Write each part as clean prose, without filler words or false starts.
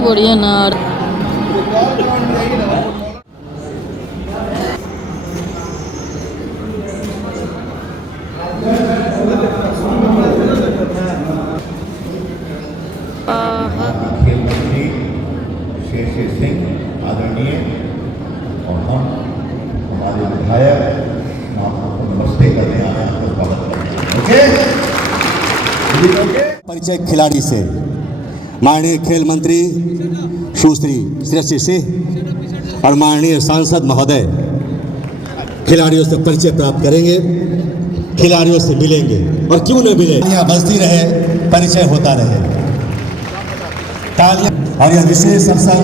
बढ़िया ना। खेल मंत्री शेषे सिंह आदरणीय और हम हमारे विधायक आपको नमस्ते करने आए हैं, आपका स्वागत करते हैं। ओके। परिचय खिलाड़ी से माननीय खेल मंत्री सुश्री श्रेष्ठी सिंह और माननीय सांसद महोदय खिलाड़ियों से परिचय प्राप्त करेंगे, खिलाड़ियों से मिलेंगे और क्यों न मिले, यहाँ बजती रहे, परिचय होता रहे। तालियां। और यह विशेष अवसर,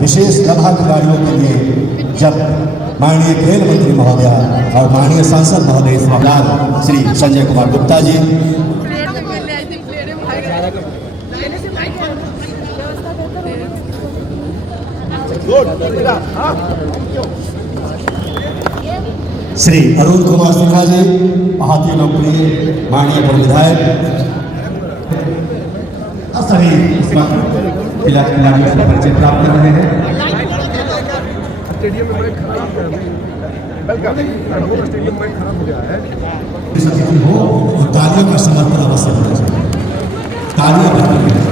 विशेष लम्हा खिलाड़ियों के लिए जब माननीय खेल मंत्री महोदय और माननीय सांसद महोदय श्री संजय कुमार गुप्ता जी श्री अरुण कुमार सिन्हा जी बहुत ही लोकप्रिय माननीय पूर्व विधायक सभी खिलाड़ियों से परिचय प्राप्त कर रहे हैं। स्टेडियम में मैच खराब है, स्टेडियम में खराब हो गया है। हो और तालियों का समर्पण अवश्य होना चाहिए। तालियां बजती हैं।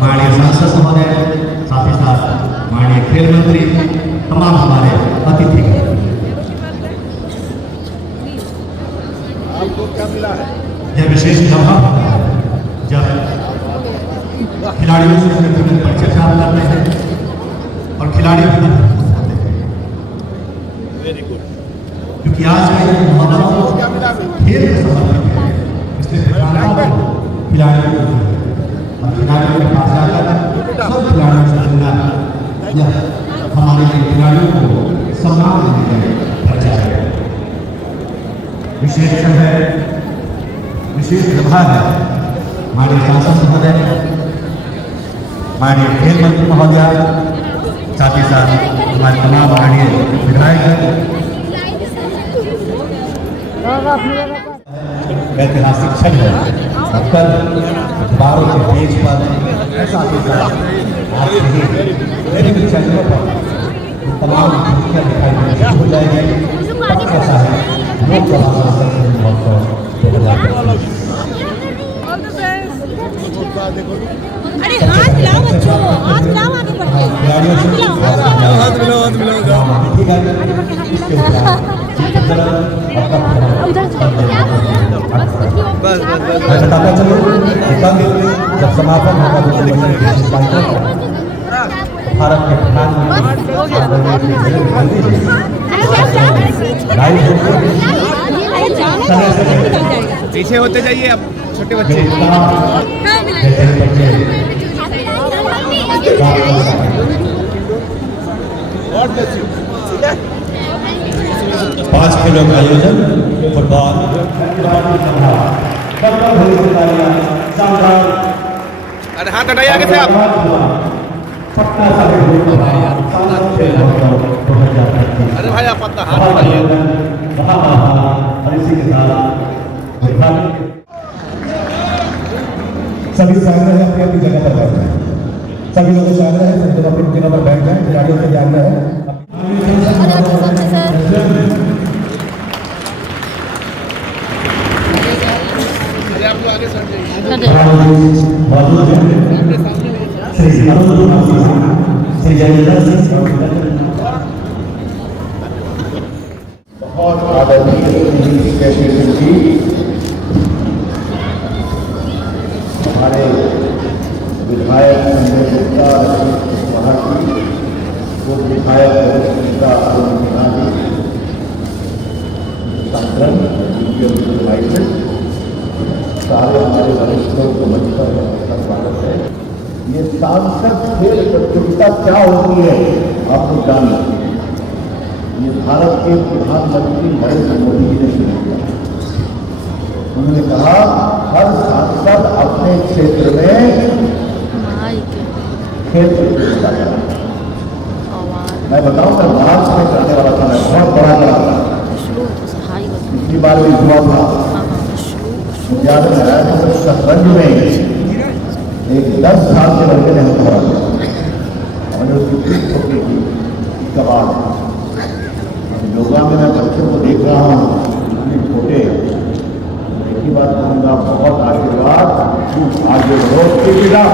माननीय सांसद महोदय, साथ ही साथ माननीय खेल मंत्री, तमाम हमारे अतिथि यह विशेष लम्हा जब खिलाड़ियों से परिचय प्राप्त करते हैं और खिलाड़ियों को क्योंकि आज का ये महोत्सव खेल से संबंधित है, इसलिए खिलाड़ियों के पास जाकर सब खिलाड़ियों से मिलना यह हमारे लिए खिलाड़ियों को सम्मान देने का पर्चा है। विशेष क्षण है, विशेष लम्हा है। माननीय सांसद महोदय, माननीय खेल मंत्री महोदय, साथ ही साथ हमारे तमाम माननीय विधायक ऐतिहासिक क्षण है। अक्सर बारों के पेज पर ऐसा चैनलों पर तमाम दिखाई देनी शुरू हो जाएगी। ऐसा है लोकसभा सांसद महोत्सव 2025। अरे हाथ मिलाओ बच्चों, हाथ मिलाओ, आगे बढ़ो, हाथ मिलाओ, बताता चलो जब समापन होगा तो भारत के पीछे होते जाइए अब छोटे बच्चे। 5 खेलों का आयोजन फुटबॉल अरे हाथ हटाइए आगे से आप। अरे भाई आप अपना हाथ हटाइए। सभी सामने है, अपनी अपनी जगह पर बैठ जाए। सभी लोग सामने है, सब अपनी जगह पर बैठ जाए। खिलाड़ियों से जानना है आप लोग आगे सर जाइए। बहुत आदरणीय जी, हमारे विधायक संजय गुप्ता वहाँ की वो विधायक नेता अरुण सिन्हा जी, सारे हमारे वरिष्ठों को मंच पर स्वागत है। ये सांसद खेल प्रतियोगिता क्या होती है आप लोग जान लेते हैं। ये भारत के प्रधानमंत्री नरेंद्र मोदी जी ने शुरू किया। उन्होंने कहा हर सांसद अपने क्षेत्र में खेल प्रतियोगिता करा। मैं बताऊं मैं बाहर से करने वाला था, मैं बहुत बड़ा करा था, पिछली बार भी हुआ था। याद है शतरंज में एक 10 साल के लड़के ने हमको हरा दिया, और उसकी छोटी थी कबाड़। योगा में मैं बच्चों को देख रहा हूँ इतने छोटे, एक ही बात कहूँगा, बहुत आशीर्वाद, आगे बढ़ो बेटा।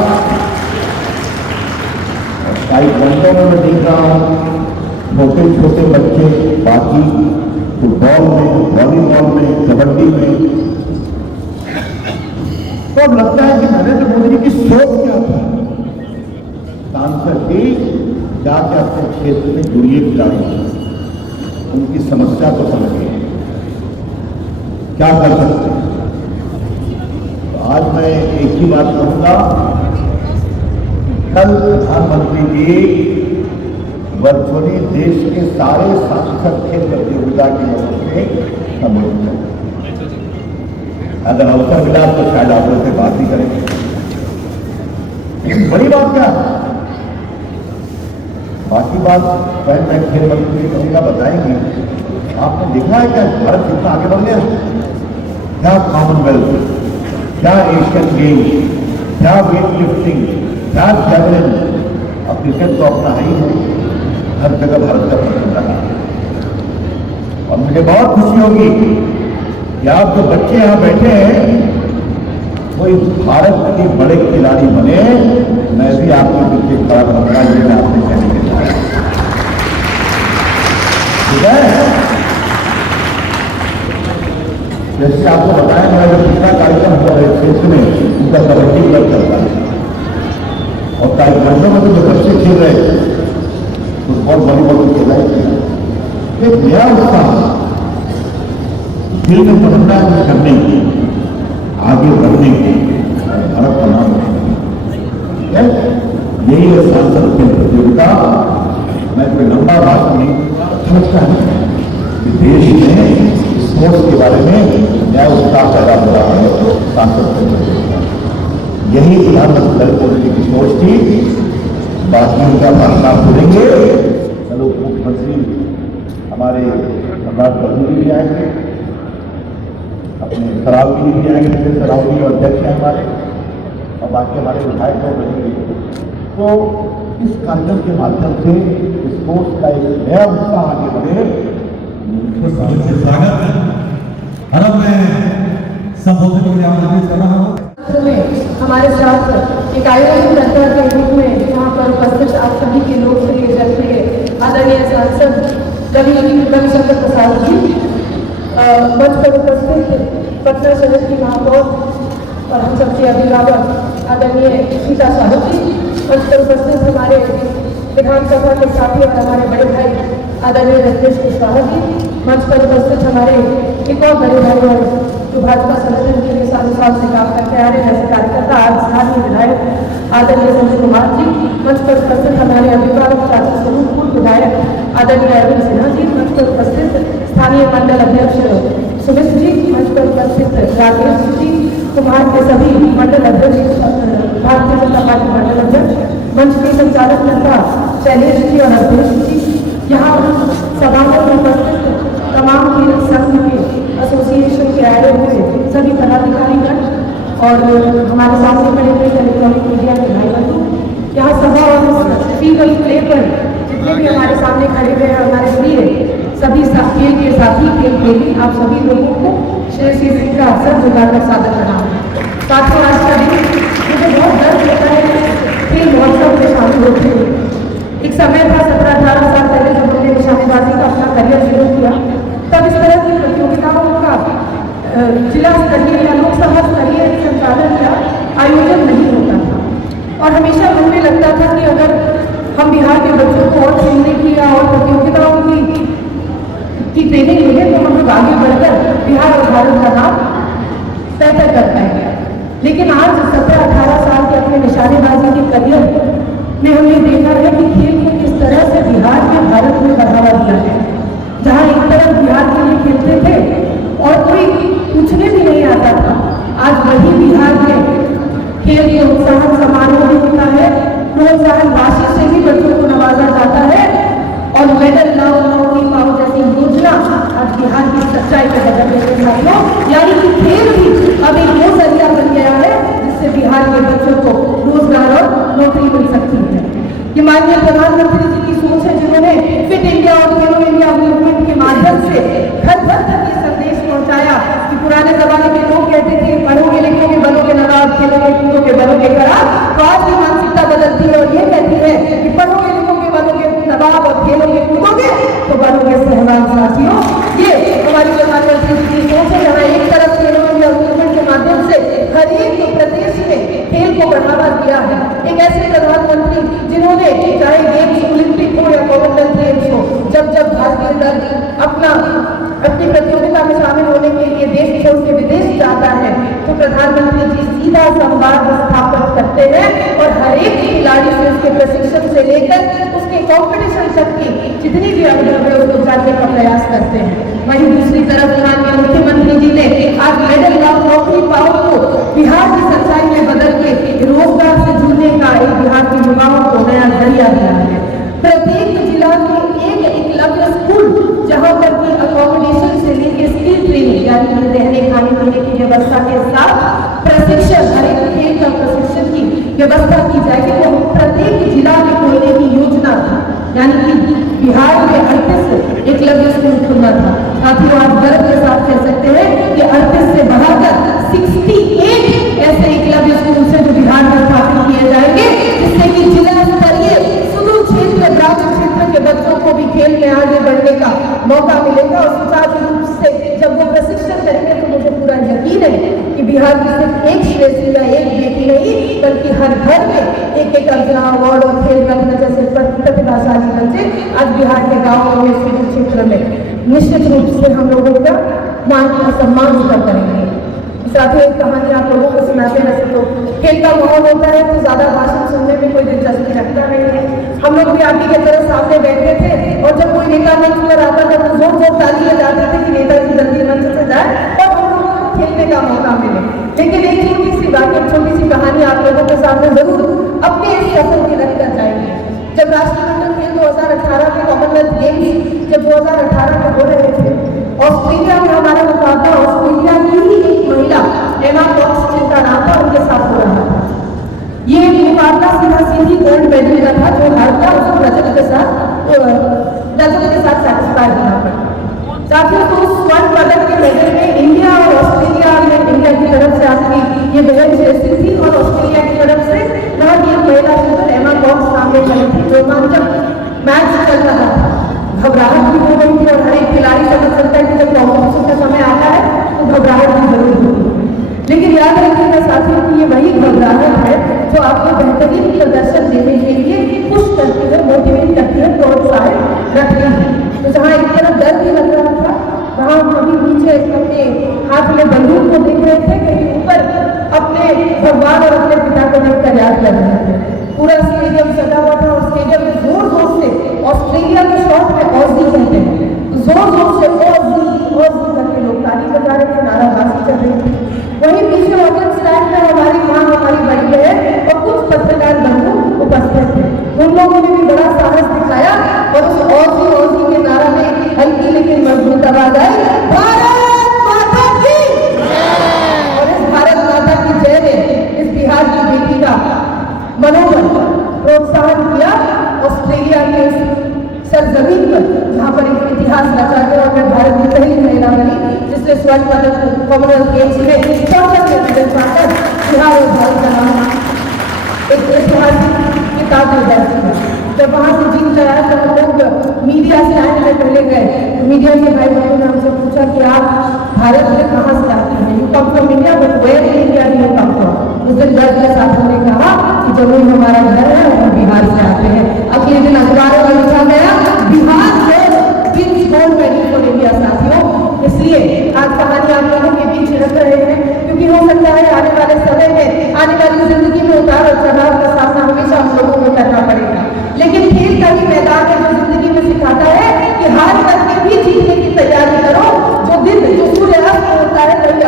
ताइक्वांडो में मैं देख रहा हूँ छोटे छोटे बच्चे, बाकी फुटबॉल में, वॉलीबॉल में, कबड्डी में। तो अब लगता है कि नरेंद्र मोदी जी की सोच क्या था, सांसद ही जाके अपने क्षेत्र में जुड़िए खिलाड़ी, उनकी समस्या को समझिए, क्या कर सकते हैं। तो आज मैं एक ही बात कहूंगा, कल प्रधानमंत्री जी वर्चुअली देश के सारे सांसद खेल प्रतियोगिता की मदद से संबोधित करेंगे। अगर अवसर मिला तो शायद आप लोग से बात भी करेंगे। लेकिन बड़ी बात क्या है, बाकी बात स्वयं मैं खेल मंत्री करूंगा, बताएंगे। आपने देखा है क्या भारत कितना आगे बढ़ गया, क्या कॉमनवेल्थ, क्या एशियन गेम्स, क्या वेट लिफ्टिंग, क्या जेवलिन। अब क्रिकेट तो अपना ही है, हर जगह भारत का प्रदर्शन रहा। और मुझे बहुत खुशी होगी कि आप जो बच्चे यहां बैठे हैं वो इस भारत के बड़े खिलाड़ी बने। मैं भी आपको पीछे खड़ा करूंगा, ये मैं आपसे कहने के चाह रहा हूं, ठीक है। जैसे आपको बताया मेरा जो पिछला कार्यक्रम हुआ है क्षेत्र में, उनका कबड्डी क्लब चलता है, और ताइक्वांडो में तो जो बच्चे खेल रहे हैं, फुटबॉल वॉलीबॉल खेल रहे हैं, एक नया उत्साह खेल में पढ़ना करने की, आगे बढ़ने की, भारत का नाम है। यही है सांसद खेल प्रतियोगिता। मैं कोई लंबा भाषण नहीं समझता है कि देश में स्पोर्ट्स के बारे में नया उत्साह पैदा हो रहा है, सांसद खेल प्रतियोगिता। यही प्रधानमंत्री नरेंद्र मोदी की सोच थी। बाकी उनका भाषण आप सुनेंगे। चलो, मुख्यमंत्री हमारे सम्राट बंधु जी भी आएंगे, अपने सरावगी भी आएंगे, जिससे सरावगी और अध्यक्ष हैं हमारे, और बाकी हमारे विधायक लोग रहेंगे। तो इस कार्यक्रम के माध्यम से स्पोर्ट्स का एक नया उत्साह आगे बढ़े। स्वागत है। और अब मैं संबोधन के लिए आमंत्रित कर रहा हूँ। हमारे साथ एक आयोजनकर्ता के रूप में यहाँ पर उपस्थित आप सभी के लोकप्रिय जनप्रिय आदरणीय सांसद रविशंकर प्रसाद जी, मंच पर उपस्थित पटना शहर की महापौर और हम सबके अभिभावक आदरणीय सीता साहू जी, मंच पर उपस्थित हमारे विधानसभा के साथी और हमारे बड़े भाई आदरणीय रजनीश कुशवाहा जी, मंच पर उपस्थित हमारे एक और बड़े भाई और जो भाजपा संगठन के लिए सालों साल से काम करते आ रहे हैं ऐसे कार्यकर्ता आज स्थानीय विधायक आदरणीय संजय कुमार जी, मंच पर उपस्थित हमारे अभिभावक चाचा स्वरूप पूर्व विधायक आदरणीय अरविंद सिन्हा जी, मंच पर उपस्थित स्थानीय मंडल अध्यक्ष सुमित जी, मंच पर उपस्थित राकेश जी, कुमार के सभी मंडल अध्यक्ष, भारतीय जनता पार्टी मंडल अध्यक्ष, मंच के संचालक नेता शैलेश जी और अध्यक्ष जी, यहाँ समारोह में उपस्थित तमाम खेल संघ के एसोसिएशन के आए हुए सभी पदाधिकारीगण और हमारे सामने खड़े हुए इलेक्ट्रॉनिक मीडिया के भाई बंधु, यहाँ सभा और फीगल प्ले पर जितने भी हमारे सामने खड़े हुए हैं हमारे प्रिय सभी खेल के साथी, खेल प्रेमी, आप सभी लोगों को शेर सिंह का अवसर जुटाकर सादर करना है। साथियों, आज का दिन मुझे बहुत दर्द होता है खेल महोत्सव में शामिल होते हुए। एक समय था 17-18 साल पहले जब हमने निशानेबाजी का अपना करियर शुरू किया, तब इस तरह की प्रतियोगिताओं का जिला स्तरीय या लोकसभा स्तरीय संचालन या आयोजन नहीं होता था, और हमेशा मन में लगता था कि अगर हम बिहार के बच्चों को और खेलने की या और प्रतियोगिताओं की ट्रेनिंग मिले तो हम लोग आगे बढ़कर बिहार और भारत का नाम तय कर पाएंगे। लेकिन आज 17-18 साल के अपने निशानेबाजी के करियर में हमने देखा है कि खेल को किस तरह से बिहार में भारत में बढ़ावा दिया है। जहाँ एक तरफ बिहार के लिए खेलते थे और कोई पूछने भी नहीं आता था, आज वही बिहार में खेल प्रोत्साहन समारोह भी होता है, प्रोत्साहन राशि से भी बच्चों को नवाजा जाता है और मेडल लाओ नौकरी पाओ जैसी योजना आज बिहार की सच्चाई को बदल देते साथियों। यानी कि खेल भी अब एक वो जरिया बन गया है जिससे बिहार के बच्चों को रोजगार और नौकरी मिल सकती है। ये माननीय प्रधानमंत्री जी की सोच है, जिन्होंने फिट इंडिया और खेलो इंडिया मूवमेंट के माध्यम से घर घर तक ये संदेश पहुंचाया कि पुराने जमाने के लोग कहते थे पढ़ोगे लिखोगे बनोगे नवाब, खेलोगे कूदोगे बनोगे खराब। तो आज की मानसिकता बदलती है और ये कहती है कि पढ़ोगे लिखोगे बनोगे नवाब और खेलोगे कूदोगे तो बनोगे सहवाग साथियों। ये हमारी प्रधानमंत्री जी की सोच है, जहाँ एक तरफ खेलो इंडिया मूवमेंट के माध्यम से हर एक प्रदेश में खेल को बढ़ावा दिया है। एक ऐसे प्रधानमंत्री जिन्होंने चाहे गेम्स ओलंपिक हो या कॉमनवेल्थ गेम्स हो, जब जब भारतीय दल अपनी प्रतियोगिता में शामिल होने के लिए देश छोड़ के विदेश जाता है तो प्रधानमंत्री जी सीधा संवाद स्थापित करते हैं और हर एक खिलाड़ी से उसके प्रशिक्षण से लेकर उसके कॉम्पिटिशन तक की जितनी भी अनुभव है उसको जानने का प्रयास करते हैं। वहीं दूसरी तरफ माननीय मुख्यमंत्री जी ने आज मेडल लाओ नौकरी पाओ को बिहार की सच्चाई में बदल के रोजगार से जुड़ने का एक बिहार के युवाओं को नया जरिया दिया है। प्रत्येक जिला के एक एकलव्य स्कूल जहां पर की अकोमोडेशन से लेकर स्किल ट्रेनिंग यानी कि रहने खाने पीने की व्यवस्था के साथ प्रशिक्षण, हर एक खेल का प्रशिक्षण की व्यवस्था की जाएगी। वो प्रत्येक जिला में खोलने की योजना थी, यानी कि बिहार में 38 एकलव्य स्कूल खुलना था। साथियों आज गर्व के साथ कह सकते हैं कि 38 से बढ़ाकर 68 ऐसे एकलव्य स्कूल से जो बिहार में स्थापित किए जाएंगे, जिससे कि जिला स्तरीय सुदूर क्षेत्र ग्रामीण क्षेत्र के बच्चों को भी खेल में आगे बढ़ने का मौका मिलेगा। और सुचारू रूप से जब वो प्रशिक्षण करेंगे तो मुझे पूरा यकीन है कि बिहार की सिर्फ एक श्रेष्ठी या एक बेटी नहीं बल्कि हर घर में एक एक अर्जुना अवार्ड और खेल रत्न जैसे प्रतिभाशाली बच्चे आज बिहार के गाँवों में सुदूर क्षेत्र में निश्चित रूप से हम लोगों का मान और सम्मान जुटा करेंगे। साथ ही एक कहानी आप लोगों को सुनाते हैं। वैसे तो खेल का माहौल होता है तो ज्यादा भाषण सुनने में कोई दिलचस्पी रखता नहीं है। हम लोग भी आप ही की तरह सामने बैठे थे और जब कोई नेता मंच पर आता था तो जोर जोर ताली बजाते थे कि नेता जी जल्दी मंच से जाए और हम लोगों को खेलने का मौका मिले। लेकिन एक छोटी सी बात, एक छोटी सी कहानी आप लोगों के सामने जरूर अपने इस सफर की रखकर जाएंगे। जब राष्ट्रमंडल खेल 2018 के कॉमनवेल्थ गेम्स जब 2018 में हो रहे थे, ऑस्ट्रेलिया में हमारा मुकाबला ऑस्ट्रेलिया की ही एक महिला एमा कॉक्स जिनका नाम था उनके साथ हो रहा था। ये मुकाबला सीधा सीधी गोल्ड मेडल का था, जो हारता उसको रजत के साथ सैटिस्फाई होना पड़ा। साथियों तो स्वर्ण पदक के मेडल में इंडिया और ऑस्ट्रेलिया में इंडिया की तरफ से आपकी ये बहन जैसी थी और ऑस्ट्रेलिया की तरफ से वहाँ की महिला शूटर एमा कॉक्स सामने खड़ी थी। रोमांचक मैच चल रहा था, घबराहट भी हो गई थी और हर एक खिलाड़ी समझ सकता है कि जब कॉम्पिटिशन का समय आता है तो घबराहट भी जरूर होगी। लेकिन याद रखिएगा साथियों कि ये वही घबराहट है जो आपको बेहतरीन प्रदर्शन देने के लिए पुश करती है, मोटिवेट करती है, प्रोत्साहित रखती है। तो जहाँ एक तरफ डर भी लग रहा था वहाँ कभी नीचे अपने हाथ में बंदूक को देख रहे थे, कहीं ऊपर अपने भगवान और अपने पिता को देखकर याद कर रहे थे। पूरा स्टेडियम सजा हुआ था और स्टेडियम में जोर जोर से ऑस्ट्रेलिया के शॉट में ऑजी कहते हैं, जोर जोर से ऑजी करके लोग ताली बजा रहे थे, नाराबाजी कर रहे थे। वहीं पीछे ऑडियंस स्टैंड में हमारी माँ, हमारी बड़ी बहन और कुछ पत्रकार बंधु उपस्थित थे। उन लोगों ने भी बड़ा साहस दिखाया और उस ऑजी के नारा में हल्की लेकिन मजबूत आवाज आई, भारत माता की। और इस भारत माता की जय ने इस बिहार की बेटी का मनोबल प्रोत्साहन किया ऑस्ट्रेलिया के सरजमीन पर, जहाँ पर एक इतिहास रचा गया और मैं भारत की पहली महिला बनी जिसने स्वर्ण पदक कॉमनवेल्थ गेम्स में 64 मेडल पाकर बिहार और भारत का नाम एक ऐतिहासिक किताब में दर्ज किया। जब वहाँ से जीत कराया तो हम लोग मीडिया से आने में पहले गए तो मीडिया के भाई बहनों ने हमसे पूछा कि आप भारत में कहाँ से आते हैं? You come from India, but where in India do you come from? उस दिन गर्व के साथ हमने कहा कि जम्मू हमारा घर है और हम बिहार से आते हैं। अगले दिन अखबारों में लिखा गया Bihar gold medal for India. साथियों इसलिए आज कहानी आप लोगों के बीच रख रहे हैं क्योंकि हो सकता है आने वाले समय में, आने वाली जिंदगी में उतार और चढ़ाव का सामना हमेशा हम लोगों को करना पड़ेगा। लेकिन खेल का ही मैदान है जो जिंदगी में सिखाता है कि हार करके भी जीतने की तैयारी करो। जो दिन जो सूर्यास्त होता है कभी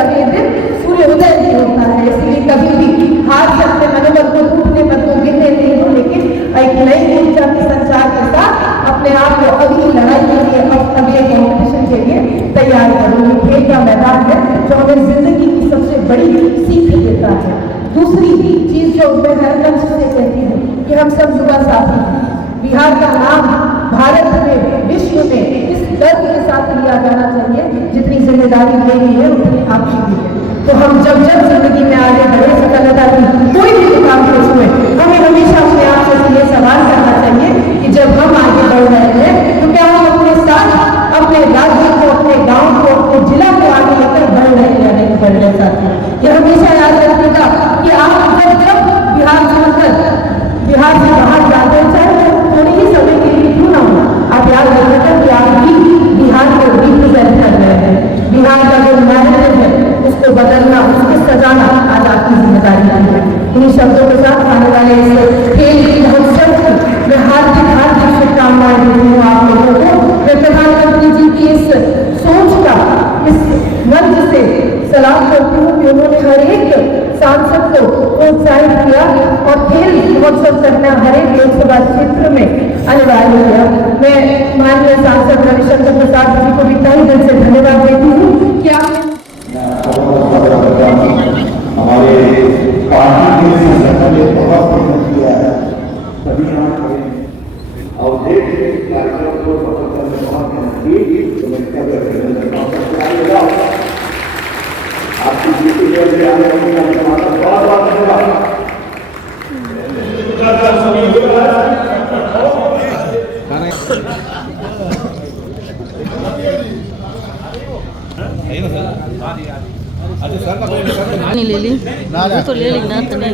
है। दूसरी चीज जो मैं हर मंच से कहती हूँ कि हम सब युवा साथी हैं। बिहार का नाम भारत में, विश्व में इस गर्व के साथ लिया जाना चाहिए जितनी जिम्मेदारी मेरी है उतनी आपकी भी है। तो हम जब जब जिंदगी में आगे बढ़े, सफलता की कोई भी मुकाम को छुए, हमें हमेशा अपने आप से ये सवाल करना चाहिए कि जब हम आगे बढ़ रहे हैं तो क्या हम अपने साथ अपने राज्य को, अपने गांव को, अपने जिला को आगे लेकर बढ़ रहे हैं या नहीं बढ़ रहे साथी। ये हमेशा याद रखिएगा कि आप जब जब बिहार छोड़कर बिहार से बाहर जाते हैं, चाहे वो थोड़े ही समय के लिए क्यों ना हो, आप याद रखिएगा कि आप भी बिहार को रिप्रेजेंट कर रहे हैं। बिहार का जो नैरेटिव है उसको बदलना, उसको सजाना आज आपकी जिम्मेदारी है। इन्हीं शब्दों के साथ आने वाले इस खेल की महोत्सव की मैं हार्दिक शुभकामनाएं देती हूँ आप लोगों को। मैं प्रधानमंत्री जी की इस सोच का, इस मंच से सलाम करती हूँ कि उन्होंने हर एक सांसद को प्रोत्साहित किया और खेल महोत्सव करना हर एक लोकसभा क्षेत्र में अनिवार्य किया। मैं माननीय सांसद रविशंकर प्रसाद जी को भी तहे दिल से धन्यवाद देती हूँ कि आपने हमारे पार्टी के संगठन ने बहुत मेहनत किया है, सभी और देश के कार्यक्रम को सफल करने में बहुत मेहनत की। तो मैं क्या आपकी जीती में आने वाली बहुत बहुत धन्यवाद। नहीं ले ली वो तो ले ली ना तो नहीं।